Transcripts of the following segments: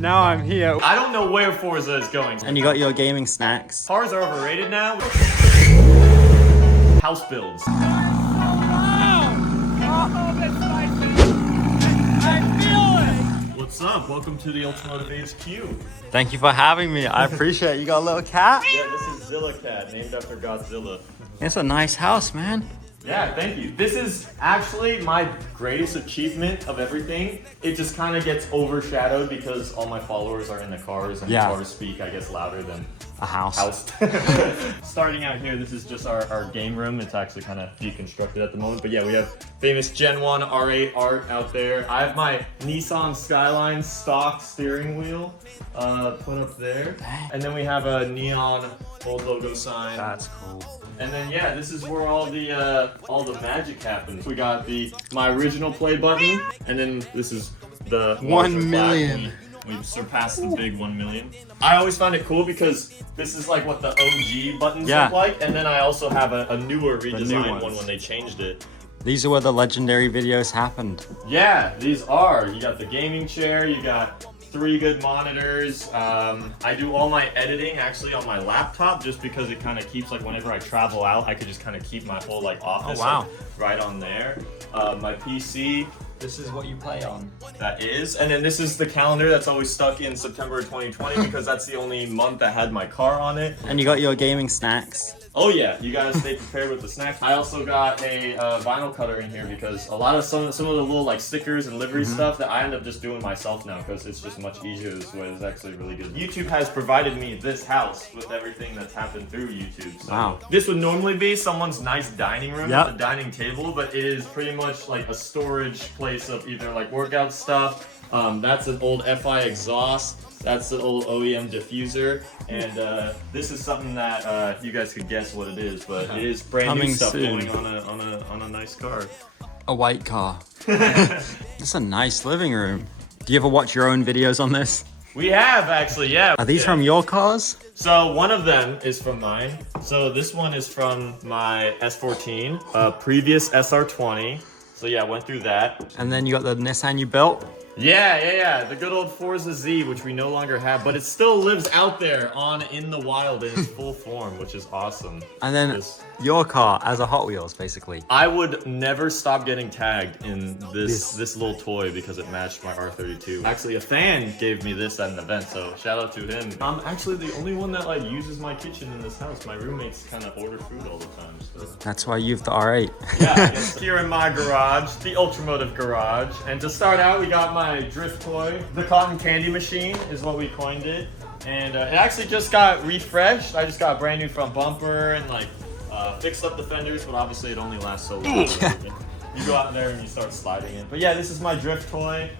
Now I'm here. I don't know where Forza is going. And you got your gaming snacks. Cars are overrated now. House builds. What's up? Welcome to the JackUltraMotive HQ. Thank you for having me. I appreciate it. You got a little cat? Yeah, this is Zilla Cat, named after Godzilla. It's a nice house, man. Yeah, thank you. This is actually my greatest achievement of everything. It just kind of gets overshadowed because all my followers are in the cars and cars speak, I guess, louder than a house. Starting out here, this is just our game room. It's actually kind of deconstructed at the moment. But yeah, we have famous Gen 1 R8 art out there. I have my Nissan Skyline stock steering wheel put up there. Dang. And then we have a neon old logo sign. That's cool. And then yeah, this is where all the magic happens. We got my original play button, and then this is the 1 million. We've surpassed the big 1 million. I always find it cool because this is like what the OG buttons look like, and then I also have a newer redesigned one when they changed it. These are where the legendary videos happened. Yeah, these are. You got the gaming chair, you got 3 good monitors. I do all my editing actually on my laptop just because it kind of keeps, like, whenever I travel out, I could just kind of keep my whole like office right on there. My PC. This is what you play on. That is. And then this is the calendar that's always stuck in September 2020 because that's the only month that had my car on it. And you got your gaming snacks. Oh yeah, you gotta stay prepared with the snacks. I also got a vinyl cutter in here because a lot of some of the little like stickers and livery stuff that I end up just doing myself now because it's just much easier this way. It's actually really good. YouTube has provided me this house with everything that's happened through YouTube. So this would normally be someone's nice dining room with a dining table, but it is pretty much like a storage place of either like workout stuff. That's an old FI exhaust. That's the old OEM diffuser, and this is something that you guys could guess what it is, but it is brand new stuff going on a nice car. A white car. It's a nice living room. Do you ever watch your own videos on this? We have actually, yeah. Are these from your cars? So one of them is from mine. So this one is from my S14, previous SR20. So yeah, I went through that. And then you got the Nissan you built? Yeah. The good old Forza Z, which we no longer have, but it still lives out there in the wild in its full form, which is awesome. And then your car as a Hot Wheels, basically. I would never stop getting tagged in this little toy because it matched my R32. Actually, a fan gave me this at an event, so shout out to him. I'm actually the only one that like uses my kitchen in this house. My roommates kind of order food all the time. So. That's why you've the R8. Yeah, it's here in my garage, the JackUltraMotive garage. And to start out, we got my drift toy. The cotton candy machine is what we coined it. And it actually just got refreshed. I just got a brand new front bumper and like fixed up the fenders, but obviously it only lasts so long. You go out there and you start sliding it. But yeah, this is my drift toy.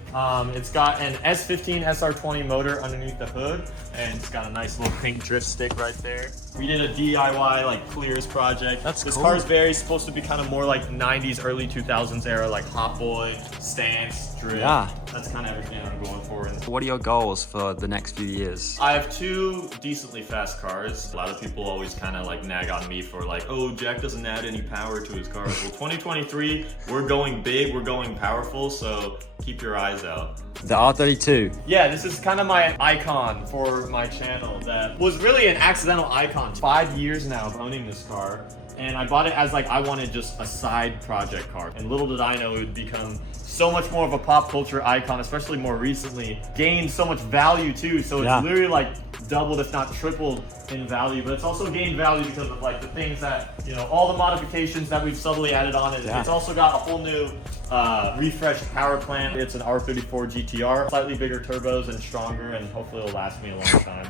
It's got an S15 SR20 motor underneath the hood, and it's got a nice little pink drift stick right there. We did a DIY like clears project. That's cool. This car is supposed to be kind of more like 90s, early 2000s era, like Hot Boy, stance, drift. Yeah. That's kind of everything I'm going for. What are your goals for the next few years? I have 2 decently fast cars. A lot of people always kind of like nag on me for like, oh, Jack doesn't add any power to his cars. Well, 2023, we're going big, we're going powerful, so keep your eyes out. The R32. Yeah, this is kind of my icon for my channel that was really an accidental icon. 5 years now of owning this car. And I bought it as like, I wanted just a side project car. And little did I know it would become so much more of a pop culture icon, especially more recently. Gained so much value too. So it's literally like doubled, if not tripled in value. But it's also gained value because of like the things that, you know, all the modifications that we've subtly added on it. It's also got a whole new refreshed power plant. It's an R34 GTR, slightly bigger turbos and stronger, and hopefully it'll last me a long time.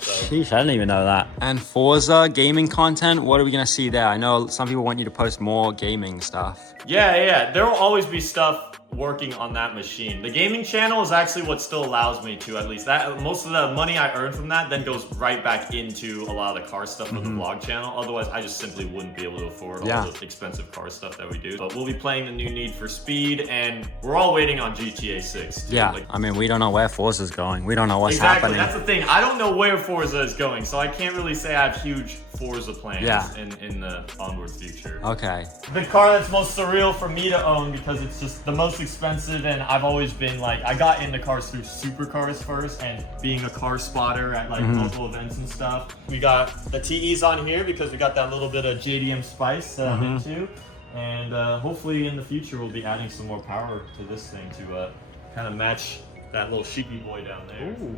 So. Sheesh, I didn't even know that. And Forza gaming content, what are we gonna see there? I know some people want you to post more gaming stuff. Yeah. There will always be stuff working on that machine. The gaming channel is actually what still allows me to, at least that most of the money I earn from that then goes right back into a lot of the car stuff on the vlog channel. Otherwise, I just simply wouldn't be able to afford all the expensive car stuff that we do. But we'll be playing the new Need for Speed, and we're all waiting on GTA 6. Yeah, like, I mean, we don't know where Forza's going. We don't know what's happening. That's the thing. I don't know where Forza is going, so I can't really say I have huge Forza plans in the onward future. Okay. The car that's most surreal for me to own because it's just the most most expensive, and I've always been like, I got into cars through supercars first, and being a car spotter at like local events and stuff. We got the TEs on here because we got that little bit of JDM spice that I'm into, and hopefully in the future we'll be adding some more power to this thing to kind of match that little sheepy boy down there. Ooh.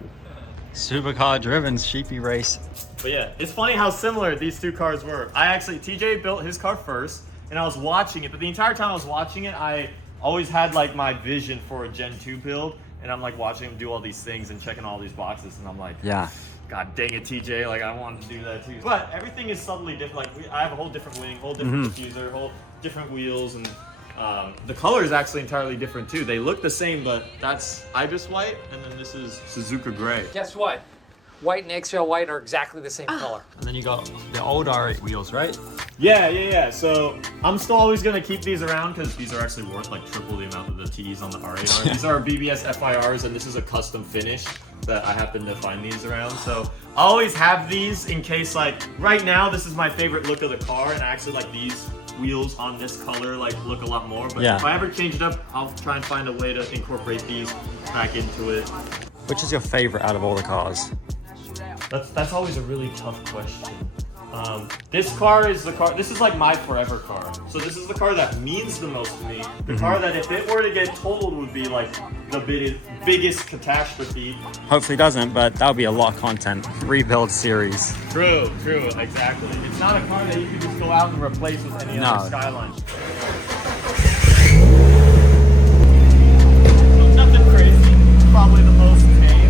Supercar driven sheepy race. But yeah, it's funny how similar these two cars were. TJ built his car first, and I was watching it, but the entire time I was watching it, I always had like my vision for a Gen 2 build, and I'm like watching him do all these things and checking all these boxes, and I'm like, yeah, God dang it, TJ, like I wanted to do that too. But everything is subtly different. Like I have a whole different wing, whole different diffuser, whole different wheels, and the color is actually entirely different too. They look the same, but that's Ibis white, and then this is Suzuka gray. Guess what? White and XL white are exactly the same color. And then you got the old R8 wheels, right? Yeah. So I'm still always gonna keep these around because these are actually worth like triple the amount of the TEs on the R8 are. These are BBS FIRs, and this is a custom finish that I happen to find these around. So I always have these in case, like right now, this is my favorite look of the car, and I actually like these wheels on this color like look a lot more. But if I ever change it up, I'll try and find a way to incorporate these back into it. Which is your favorite out of all the cars? That's always a really tough question. This car is the car, this is like my forever car. So this is the car that means the most to me. The car that if it were to get totaled would be like the biggest catastrophe. Hopefully it doesn't, but that'll be a lot of content. Rebuild series. True, exactly. It's not a car that you can just go out and replace with any other Skyline. Nothing crazy, probably the most tame.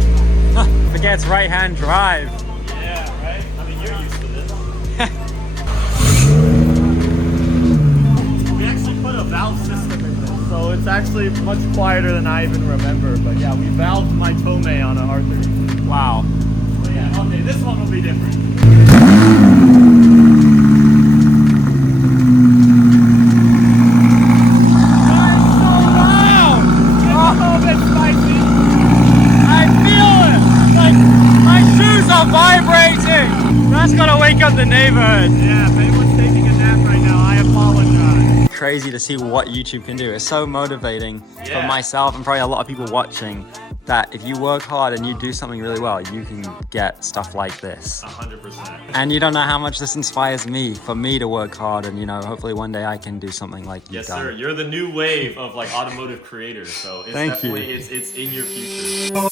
Forgets right-hand drive. Yeah, right? I mean, you're used to this. We actually put a valve system in this, so it's actually much quieter than I even remember. But yeah, we valved my Tomei on a R30. Wow. So yeah, okay, this one will be different. Vibrating! That's gonna wake up the neighborhood. Yeah, if anyone's taking a nap right now, I apologize. Crazy to see what YouTube can do. It's so motivating for myself and probably a lot of people watching that if you work hard and you do something really well, you can get stuff like this. 100%. And you don't know how much this inspires me, for me to work hard, and you know, hopefully one day I can do something like you've done. Yes, sir. You're the new wave of like automotive creators, so it's Thank you. It's in your future.